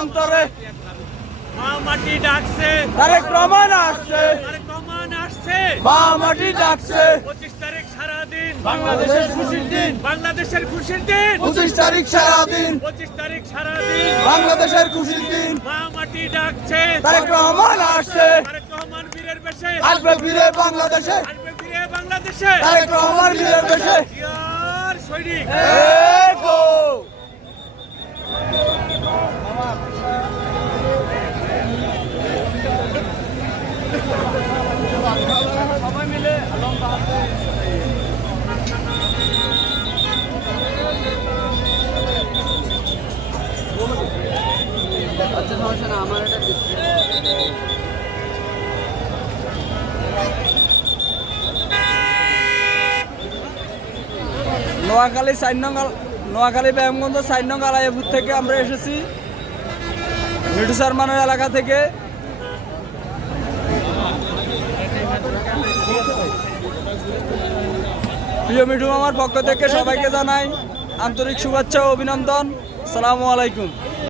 অন্তরে। মা মাটি ডাকছে। তারেক রহমান আসছে। আরে কমান আসছে। মা মাটি ডাকছে। পঁচিশ তারিখ সারাদিন। বাংলাদেশের খুশির দিন। বাংলাদেশের খুশির দিন। পঁচিশ তারিখ সারাদিন। পঁচিশ তারিখ সারাদিন। বাংলাদেশের খুশির দিন। মা মাটি ডাকছে। তারেক রহমান আসছে। তারেক রহমান বীরের বেশে। আসবে ফিরে বাংলাদেশে। আসবে ফিরে বাংলাদেশে। তারেক রহমান বীরের বেশে। ইয়ার সৈনিক। নোয়াখালী চার নং নোয়াখালী ব্যায়ামগঞ্জ চার নং আলাইপুর থেকে আমরা এসেছি। মিঠু শর্মানের এলাকা থেকে। প্রিয় মিঠু আমার পক্ষ থেকে সবাইকে জানাই আন্তরিক শুভেচ্ছা ও অভিনন্দন। সালামু আলাইকুম।